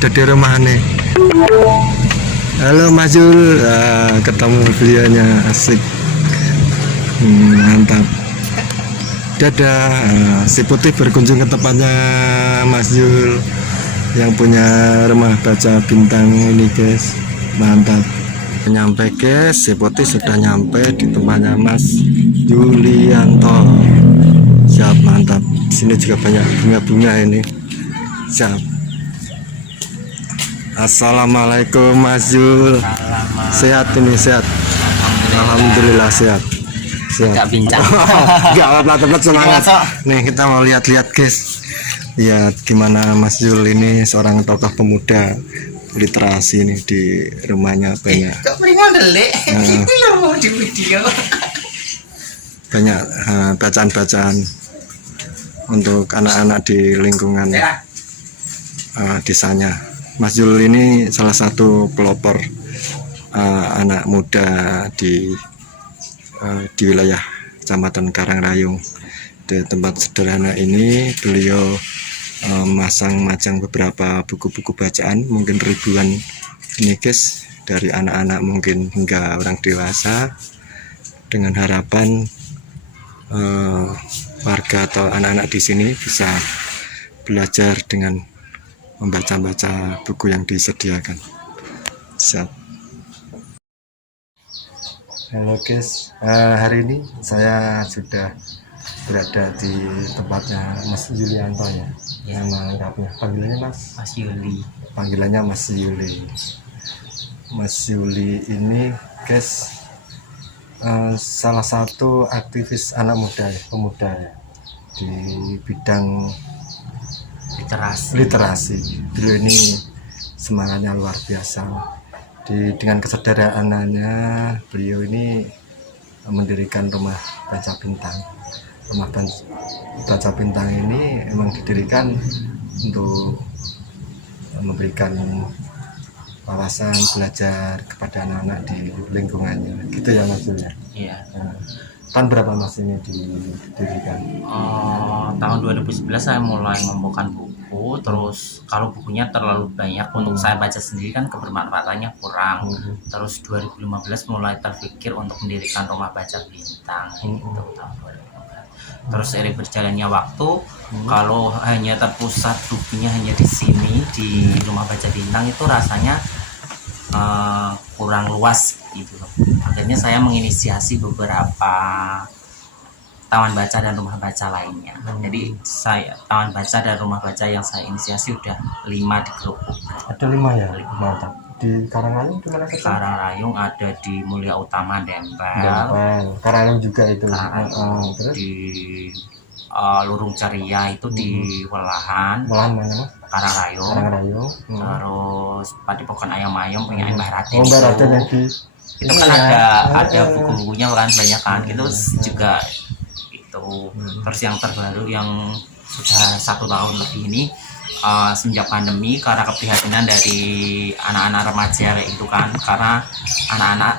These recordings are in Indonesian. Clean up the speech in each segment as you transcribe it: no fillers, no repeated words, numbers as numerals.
ada di rumah nih. Halo Mas Jul. Ketemu beliaunya, asik. Mantap. Dadah. Si Putih berkunjung ke tempatnya Mas Jul yang punya rumah baca bintang ini guys. Mantap. Nyampe guys, si Putih sudah nyampe di tempatnya Mas Julianto. Siap, mantap. Sini juga banyak bunga-bunga ini. Siap. Assalamualaikum Mas Jul. Sehat ini, sehat. Alhamdulillah sehat. Sehat. Gak bincang. Gak apa-apa, semangat. Nih kita mau lihat-lihat guys. Lihat gimana Mas Jul ini seorang tokoh pemuda literasi ini di rumahnya banyak. Kok model ini loh di video. Banyak bacaan-bacaan untuk anak-anak di lingkungan desanya. Mas Jul ini salah satu pelopor anak muda di wilayah Kecamatan Karangrayung. Di tempat sederhana ini beliau masang-majang beberapa buku-buku bacaan, mungkin ribuan ini guys, dari anak-anak mungkin hingga orang dewasa, dengan harapan warga atau anak-anak di sini bisa belajar dengan membaca-baca buku yang disediakan. Siap. Halo guys, hari ini saya sudah berada di tempatnya Mas Julianto ya. Nama lengkapnya panggilannya Mas Yuli. Panggilannya Mas Yuli. Mas Yuli ini guys salah satu aktivis anak muda ya, pemuda ya, di bidang literasi. Beliau ini semangatnya luar biasa. Dengan kesederhanaannya beliau ini mendirikan rumah baca bintang. Rumah baca bintang ini memang didirikan untuk memberikan wawasan belajar kepada anak-anak di lingkungannya. Gitu ya Mas Julia? Iya. Tahun berapa Mas ini didirikan? Tahun 2011 saya mulai membukukan buku. Terus kalau bukunya terlalu banyak untuk saya baca sendiri kan kebermanfaatannya kurang. Terus 2015 mulai terpikir untuk mendirikan rumah baca bintang gitu, tahun 2015. Terus seiring berjalannya waktu, kalau hanya terpusat bukunya hanya di sini di rumah baca bintang itu rasanya kurang luas gitu loh. Akhirnya saya menginisiasi beberapa taman baca dan rumah baca lainnya. Jadi saya taman baca dan rumah baca yang saya inisiasi udah 5 di grup. Ada 5 ya? Mantap. Di Karangrayung di mana saja? Karangrayung ada di Mulia Utama Dempel. Karangrayung juga itu. Terus di Lurung Ceria itu di Welahan. Welahan mana Mas? Karangrayung. Terus Padepokan Ayam-Ayam punya Mbah Raden. Mbah Raden lagi. Itu kan ada buku-bukunya kan banyak kan. Itu juga itu. Terus yang terbaru yang sudah 1 tahun lebih ini, semenjak pandemi, karena keprihatinan dari anak-anak remaja kayak gitu kan, karena anak-anak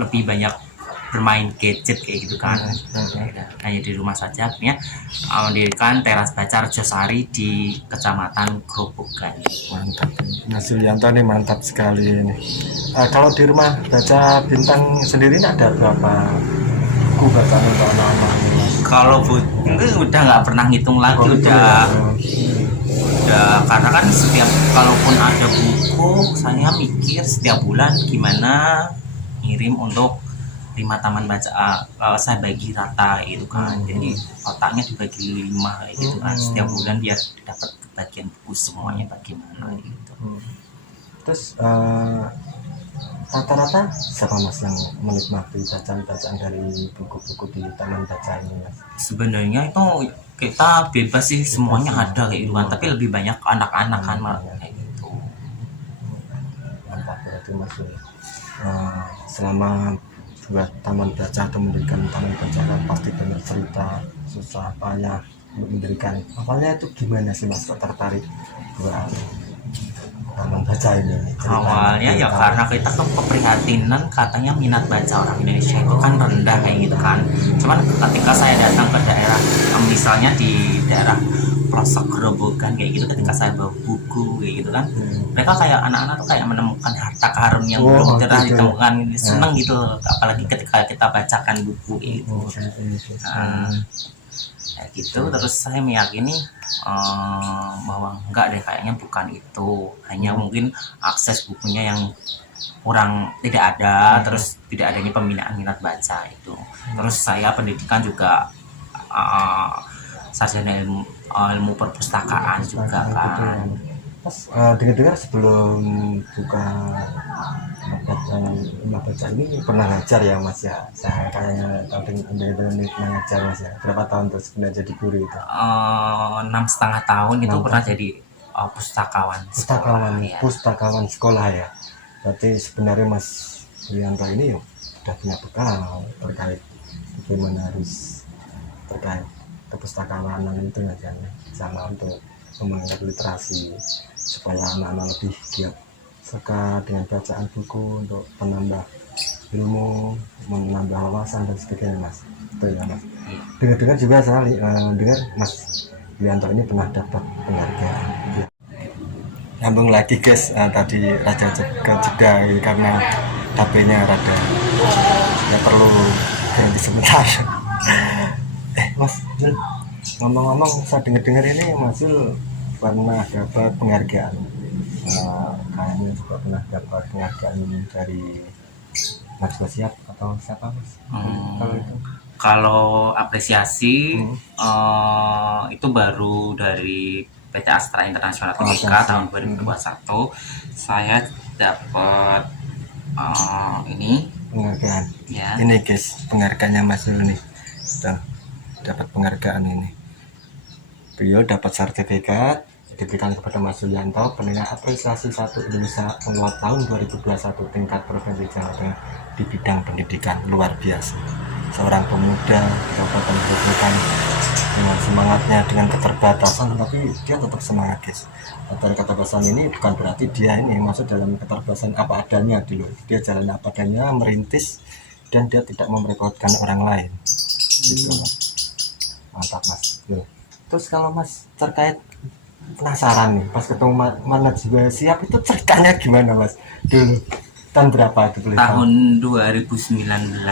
lebih banyak bermain gadget kayak gitu kan, hanya di rumah saja. Akhirnya mendirikan teras baca Rejosari di Kecamatan Grobogan. Mantap, Mas Julianto ini mantap sekali ini. Kalau di rumah baca bintang sendiri ini ada berapa buku bacaan untuk anak-anak? Kalau itu udah nggak pernah ngitung lagi, udah karena kan setiap kalaupun ada buku saya mikir setiap bulan gimana ngirim untuk 5 taman baca, saya bagi rata gitu kan. Jadi otaknya dibagi 5 gitu kan, setiap bulan biar dapat bagian buku semuanya bagaimana gitu. Terus rata-rata siapa Mas yang menikmati bacaan-bacaan dari buku-buku di taman baca ini Mas? Sebenarnya itu kita bebas sih, semuanya ada kayak gitu kan, tapi lebih banyak anak-anak kan kayak gitu. Mantap berarti Mas. Selama buat taman baca atau mendirikan taman baca pasti banyak cerita susah payah untuk mendirikan. Awalnya itu gimana sih Mas kok tertarik buat membaca ini? Awalnya ya karena kita tuh keprihatinan katanya minat baca orang Indonesia itu kan rendah kayak gitu kan. Cuman ketika saya datang ke daerah, misalnya di daerah pelosok Gerobogan kayak gitu, ketika saya bawa buku kayak gitu kan, mereka kayak anak-anak tuh kayak menemukan harta karun yang belum pernah ditemukan, seneng gitu loh. Apalagi ketika kita bacakan buku kayak gitu. Nah, kayak gitu. Terus saya meyakini bahwa enggak deh, kayaknya bukan itu, hanya mungkin akses bukunya yang kurang, tidak ada, terus tidak adanya pembinaan minat baca itu. Terus saya pendidikan juga sarjana ilmu perpustakaan juga kan. Mas, dengar-dengar sebelum buka rumah baca ini pernah ngajar ya Mas ya? Saya kayaknya tahu dengar pernah ngajar Mas ya. Berapa tahun terus sebenarnya jadi guru itu? 6,5 tahun itu pernah jadi pustakawan ya. Pustakawan sekolah ya. Berarti sebenarnya Mas Yulianto ini sudah punya bekal terkait bagaimana harus terkait kepustakawanan itu ngajarnya, sama untuk mengangkat literasi supaya anak-anak lebih giat suka dengan bacaan buku untuk menambah ilmu, menambah wawasan dan sebagainya Mas. Betul ya Mas. Dengar-dengar juga saya dengar Mas Yulianto ini pernah dapat penghargaan. Nyambung lagi guys, tadi Raja ke jeda karena HP-nya rada ya perlu ganti sebentar. Mas Jul, ngomong-ngomong saya dengar-dengar ini Mas Jul pernah dapat penghargaan, kayaknya juga pernah dapat penghargaan dari Najwa Shihab atau siapa Mas? Kalau itu Kalau apresiasi itu baru dari PT Astra Internasional Tbk tahun 2021. Saya dapat ini penghargaan ya. Ini guys penghargaannya Mas Jul nih, dapat penghargaan ini. Beliau dapat sertifikat diberikan kepada Mas Yulianto penilaian apresiasi 1 Indonesia Award tahun 2021 tingkat provinsi Jawa Tengah di bidang pendidikan, luar biasa. Seorang pemuda Kabupaten Gerobogan dengan semangatnya, dengan keterbatasan, tapi dia tetap semangat guys. Dari keterbatasan ini bukan berarti dia ini masuk dalam keterbatasan apa adanya dulu. Dia jalan apa adanya, merintis, dan dia tidak merepotkan orang lain. Gitu Mas. Mantap Mas. Loh. Terus kalau Mas terkait penasaran nih, pas ketemu Najwa Shihab itu ceritanya gimana Mas? Dulu tahun berapa itu boleh tahu? Tahun 2019.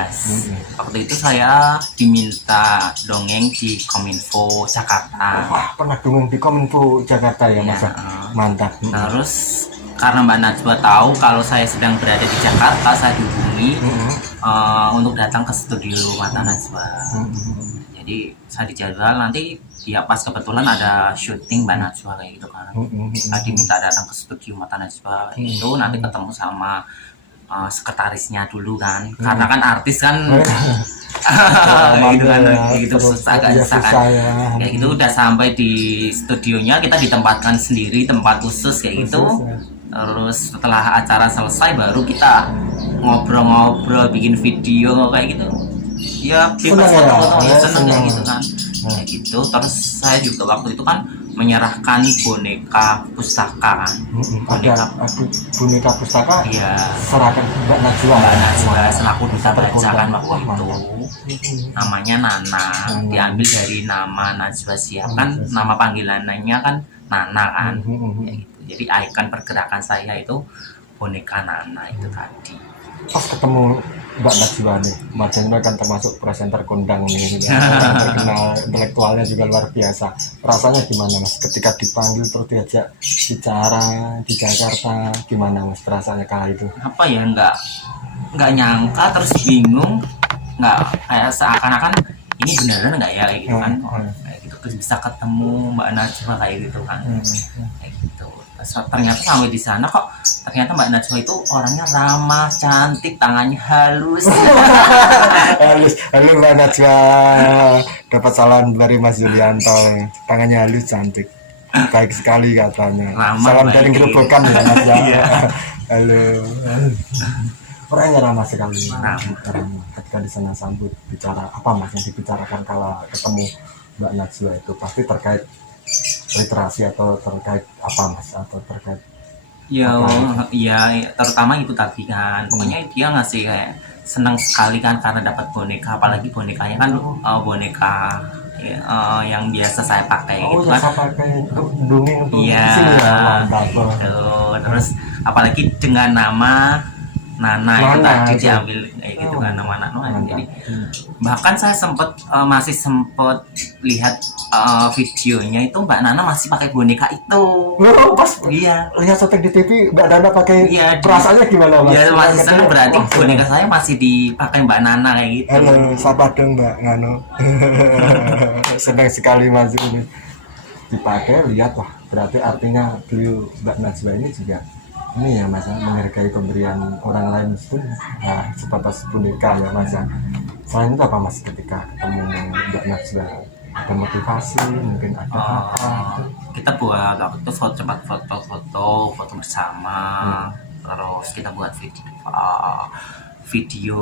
Waktu itu saya diminta dongeng di Kominfo Jakarta. Wah, pernah dongeng di Kominfo Jakarta ya Mas? Mantap. Terus karena Mbak Najwa tahu kalau saya sedang berada di Jakarta, saya dihubungi untuk datang ke studio Mata Najwa. Jadi saya dijadwal nanti ya pas kebetulan ada syuting Mbak Najwa kayak gitu kan. Tadi minta datang ke studio Mata Najwa itu, nanti ketemu sama sekretarisnya dulu kan, karena kan artis kan gitu kan, gitu agak susah kan. Kayak gitu udah sampai di studionya, kita ditempatkan sendiri, tempat khusus kayak gitu. Terus setelah acara selesai baru kita ngobrol-ngobrol, bikin video kayak gitu. Ya bebas foto-foto ya, seneng kayak gitu kan. Kayak gitu. Terus saya juga waktu itu kan menyerahkan boneka pustaka kan. Boneka pustaka iya, serahkan Mbak Najwa selaku duta baca kan waktu itu. Namanya Nana, diambil dari nama Najwa Shihab kan, nama panggilannya kan Nana kan. Kayak gitu. Jadi ikon pergerakan saya itu boneka Nana itu tadi. Pas ketemu Mbak Najwa nih, Mbak Najwa kan termasuk presenter kondang nih, terkenal intelektualnya juga luar biasa. Rasanya gimana Mas ketika dipanggil terus diajak bicara di Jakarta, gimana Mas rasanya kali itu? Apa ya, nggak nyangka, terus bingung, nggak, kayak seakan-akan ini beneran nggak ya kayak gitu kan. Kayak gitu terus bisa ketemu Mbak Najwa kayak gitu kan. Kayak gitu. Ternyata sampai di sana kok ternyata Mbak Najwa itu orangnya ramah, cantik, tangannya halus. Halus Mbak Najwa, dapat salam dari Mas Yulianto, tangannya halus, cantik, baik sekali katanya. Ramah, salam dari Gerobogan ya Mas ya. Halo. Orangnya ramah sekali. Ketika di sana sambut bicara apa Mas yang dibicarakan kalau ketemu Mbak Najwa itu pasti terkait literasi atau terkait apa Mas, atau terkait Ya, Apa? ya terutama itu tadi kan. Pokoknya dia ngasih kayak senang sekali kan karena dapat boneka, apalagi bonekanya kan boneka ya, yang biasa saya pakai Oh gitu ya kan. saya pakai untuk dongeng untuk Iya, sini ya, mantap. gitu. Terus apalagi dengan nama Nana itu Mana tadi itu? diambil kayak gitu Oh, kan, nama mantap, Nana. mantap. Jadi bahkan saya masih sempet lihat videonya itu Mbak Nana masih pakai boneka itu. Loh, pas Iya, lihat syuting di TV Mbak Dana pakai, iya perasaannya gimana mas? ya masih seneng, berarti Wah, seneng. boneka saya masih dipakai Mbak Nana kayak gitu. Halo, sapa dong Mbak Ngano. Senang sekali mas ini dipakai, lihat wah berarti artinya beliau Mbak Najwa ini juga ini ya mas ya, menghargai pemberian orang lain itu, nah, sebatas boneka ya mas ya. Selain itu apa mas ketika ketemu Mbak Najwa, ada motivasi mungkin, ada apa Eh, gitu? kita buat waktu itu cepat foto bersama, terus kita buat video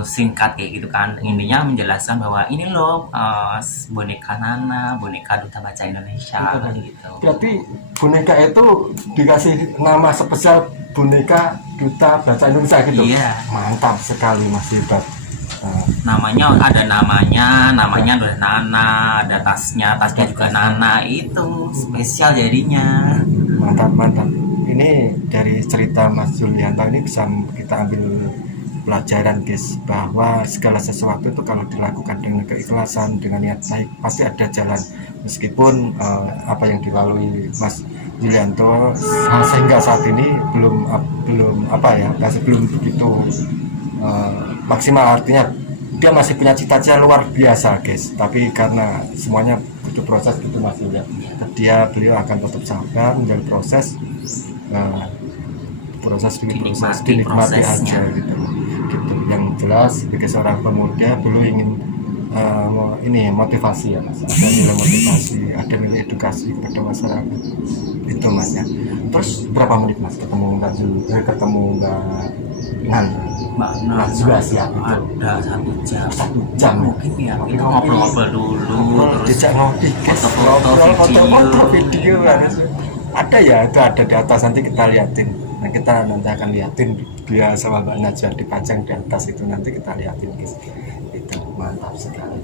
singkat kayak gitu kan, intinya menjelaskan bahwa ini loh boneka Nana, boneka Duta Baca Indonesia kayak gitu. Berarti boneka itu dikasih nama spesial, boneka Duta Baca Indonesia gitu. Iya, Mantap sekali mas, hebat. namanya udah Nana, ada tasnya juga Nana, itu spesial jadinya. Mantap, mantap. Ini dari cerita Mas Julianto ini bisa kita ambil pelajaran guys, bahwa segala sesuatu itu kalau dilakukan dengan keikhlasan, dengan niat baik, pasti ada jalan. Meskipun apa yang dilalui Mas Julianto sehingga saat ini belum apa ya, masih belum begitu maksimal, artinya dia masih punya cita-cita luar biasa guys, tapi karena semuanya butuh proses gitu mas ya, beliau akan tetap sabar menjalani proses, uh, proses demi proses, dinikmati aja gitu. Yang jelas sebagai seorang pemuda beliau ingin ini motivasi ya mas, ada nilai motivasi, ada nilai edukasi kepada masyarakat itu mas ya. Terus berapa menit mas ketemu Mbak Nan? Mbak Najwa siap itu. ada 1 jam. 1 jam Mungkin ya kita ngobrol-ngobrol dulu, terus dijak ngopi foto-foto video harus ada ya, itu ada di atas, nanti kita liatin. Nah kita nanti akan liatin dia sama Mbak Najwa dipajang di atas itu, nanti kita liatin guys. Itu mantap sekali.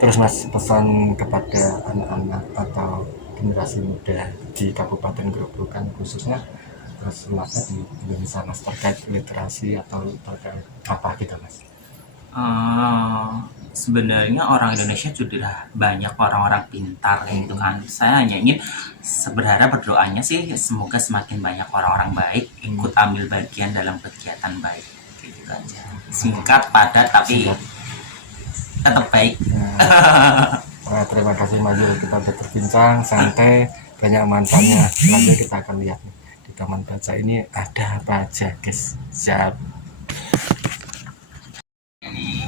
Terus mas, pesan kepada anak-anak atau generasi muda di Kabupaten Grobogan khususnya, terus masnya di Indonesia mas, terkait literasi atau terkait apa gitu mas? Sebenarnya orang Indonesia sudah banyak orang-orang pintar kayak gitu kan. Saya hanya ingin sebenarnya berdoanya sih semoga semakin banyak orang-orang baik ikut ambil bagian dalam kegiatan baik gitu aja. Singkat, padat, tapi tetap baik. Nah, terima kasih Mas Yul, kita udah berbincang santai, banyak manfaatnya. Selanjutnya kita akan lihat nih, di taman baca ini ada apa aja guys. Siap.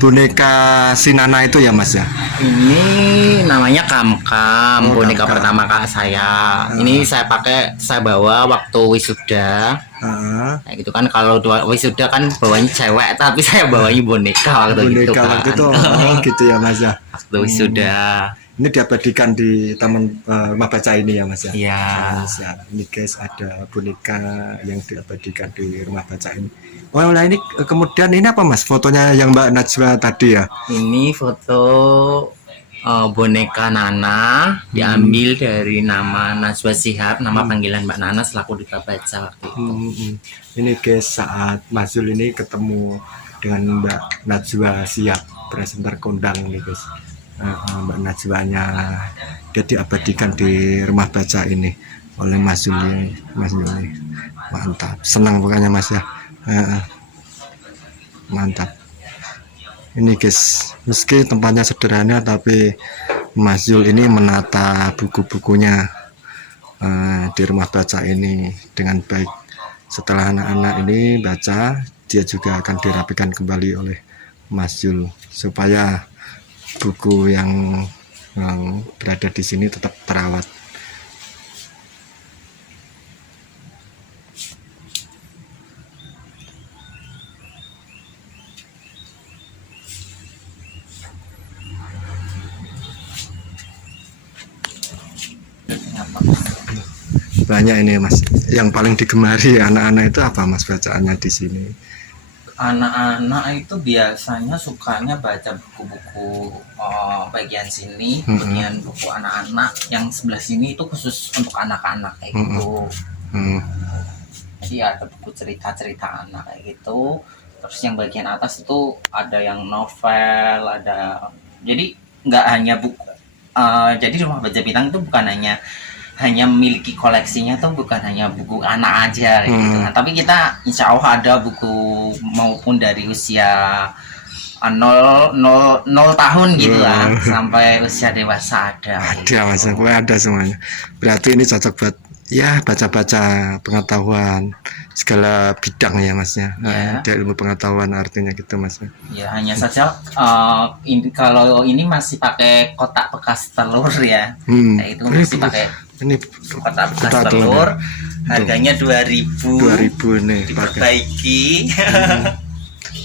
Boneka si Nana itu ya mas ya? Ini namanya Kamkam, Oh, boneka Kamkam. pertama kak saya. Ini saya bawa waktu wisuda. Kayak gitu kan, kalau wisuda kan bawanya cewek, tapi saya bawanya boneka waktu itu Boneka kan. waktu itu, oh gitu ya mas ya. Waktu wisuda. Ini diabadikan di taman rumah baca ini ya mas ya? Iya. Siap. Ini guys ada boneka yang diabadikan di rumah baca ini. Oh lah, ini kemudian ini apa mas, fotonya yang Mbak Najwa tadi ya? Ini foto boneka Nana, diambil dari nama Najwa Shihab, nama panggilan Mbak Nana selaku Duta Baca waktu itu. Ini guys, saat Mas Yul ini ketemu dengan Mbak Najwa Shihab, presenter kondang ini guys. Mbak Najwanya dia diabadikan di rumah baca ini oleh Mas Yul ini. Mas Yul ini mantap, senang pokoknya mas ya. Mantap. Ini guys, meski tempatnya sederhana tapi Mas Yul ini menata buku-bukunya di rumah baca ini dengan baik. Setelah anak-anak ini baca, dia juga akan dirapikan kembali oleh Mas Yul supaya buku yang berada di sini tetap terawat. banyak ini Mas. Yang paling digemari anak-anak itu apa Mas bacaannya di sini? Anak-anak itu biasanya sukanya baca buku-buku bagian sini, Mm-mm. bagian buku anak-anak. Yang sebelah sini itu khusus untuk anak-anak kayak Mm-mm. gitu. Hmm. Jadi ada buku cerita-cerita anak kayak gitu. Terus yang bagian atas itu ada yang novel, ada. Jadi nggak hanya buku. Jadi Rumah Baca Bintang itu bukan hanya memiliki koleksinya tuh bukan hanya buku anak aja gitu. Nah, tapi kita insya Allah ada buku maupun dari usia 0 tahun gitu lah sampai usia dewasa ada. Ada Mas, pokoknya ada semuanya. Berarti ini cocok buat ya baca-baca pengetahuan segala bidang ya Masnya. Ya. Ada ilmu pengetahuan artinya gitu Mas. Ya hanya saja kalau ini masih pakai kotak bekas telur ya. Nah, itu masih pakai ini kotak bekas telur. Harganya 2.000. 2.000 nih pakai. Diperbaiki.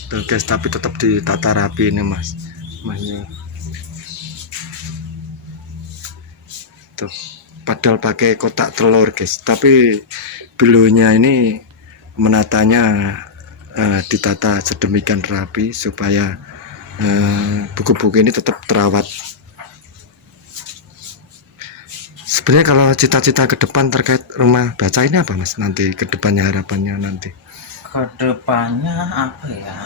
Tuh guys, tapi tetap ditata rapi ini Mas. Masnya. Tuh. Padahal pakai kotak telur guys, tapi beliaunya ini menatanya ditata sedemikian rapi supaya buku-buku ini tetap terawat. Sebenarnya kalau cita-cita ke depan terkait Rumah Baca ini apa Mas? Nanti ke depannya harapannya nanti? Kedepannya apa ya?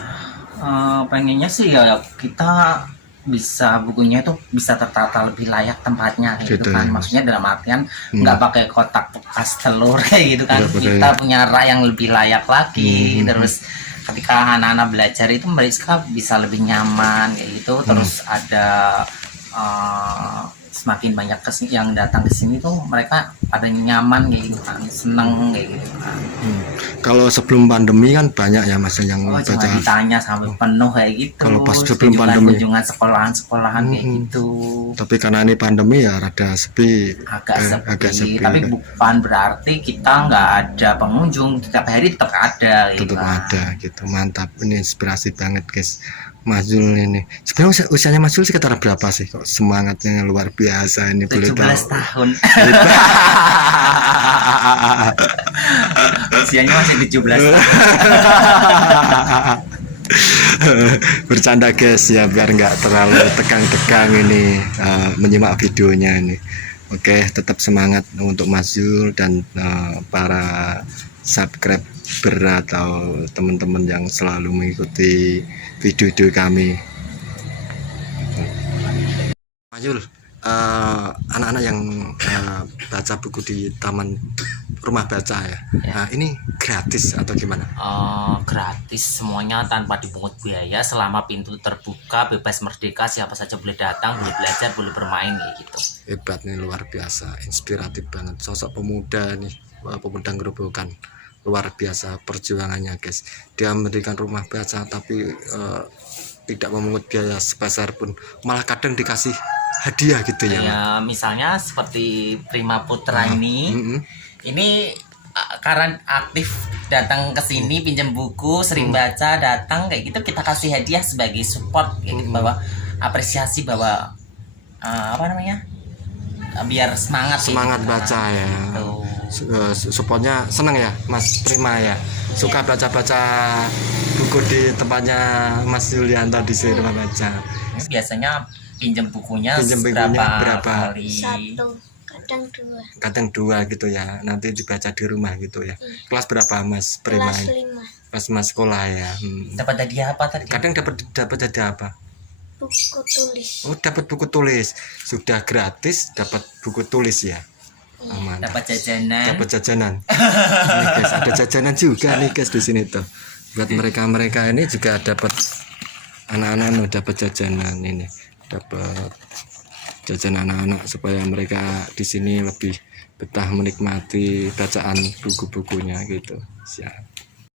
Pengennya sih ya kita bisa bukunya itu bisa tertata lebih layak tempatnya gitu kan. Ya. Maksudnya dalam artian nggak pakai kotak bekas telur kayak gitu kan. Kita punya rak yang lebih layak lagi. Terus ketika anak-anak belajar itu mereka bisa lebih nyaman kayak gitu. Terus ada semakin banyak yang datang ke sini tuh mereka ada nyaman kayak gitu kan, seneng kayak gitu kan. Kalau sebelum pandemi kan banyak ya Mas yang baca. Ditanya sampai penuh kayak gitu. Kalau pas sebelum pandemi, kunjungan sekolahan-sekolahan kayak gitu. Tapi karena ini pandemi ya rada sepi. Agak sepi. Tapi bukan berarti kita nggak ada pengunjung. Setiap hari tetap ada. Tetap ada gitu. Mantap. Ini inspirasi banget guys. Mas Zul ini. Sebenarnya usianya Mas Zul sekitar berapa sih? Kok semangatnya luar biasa ini. 17 tahun. Usianya masih 17 tahun. Bercanda guys ya, biar nggak terlalu tegang-tegang ini menyimak videonya ini. Oke, tetap semangat untuk Mas Zul dan para subscriber atau teman-teman yang selalu mengikuti video-video kami. Mas Zul, anak-anak yang baca buku di Taman Rumah Baca ya. Nah, ini gratis atau gimana? Gratis semuanya tanpa dipungut biaya, selama pintu terbuka, bebas merdeka, siapa saja boleh datang, boleh belajar, boleh bermain kayak gitu. Hebat nih, luar biasa, inspiratif banget. Sosok pemuda nih, pemuda Gerobokan, luar biasa perjuangannya guys. Dia mendirikan Rumah Baca tapi tidak memungut biaya sebesar pun, malah kadang dikasih hadiah gitu ya. Ya misalnya seperti Prima Putra ini karena aktif datang ke sini pinjam buku, sering baca, datang kayak gitu, kita kasih hadiah sebagai support kayak gitu, bahwa apresiasi bahwa apa namanya, biar semangat gitu, baca ya gitu. Supportnya seneng ya Mas Prima ya, suka baca-baca buku di tempatnya Mas Yulianto di sini Rumah Baca. Biasanya pinjam bukunya berapa kali? 1, kadang 2 gitu ya, nanti dibaca di rumah gitu ya. Kelas berapa Mas Prima? Kelas 5. Pas Mas sekolah ya. Dapat hadiah apa tadi? Kadang dapat hadiah apa? Buku tulis. Oh, dapat buku tulis. Sudah gratis dapat buku tulis ya. Aman. Dapat jajanan. Dapat jajanan. Ini guys, ada jajanan juga nih guys di sini tuh. Buat mereka ini juga dapat, anak-anak dapat jajanan ini. Dapat jajanan anak-anak supaya mereka di sini lebih betah menikmati bacaan buku-bukunya gitu. Siap.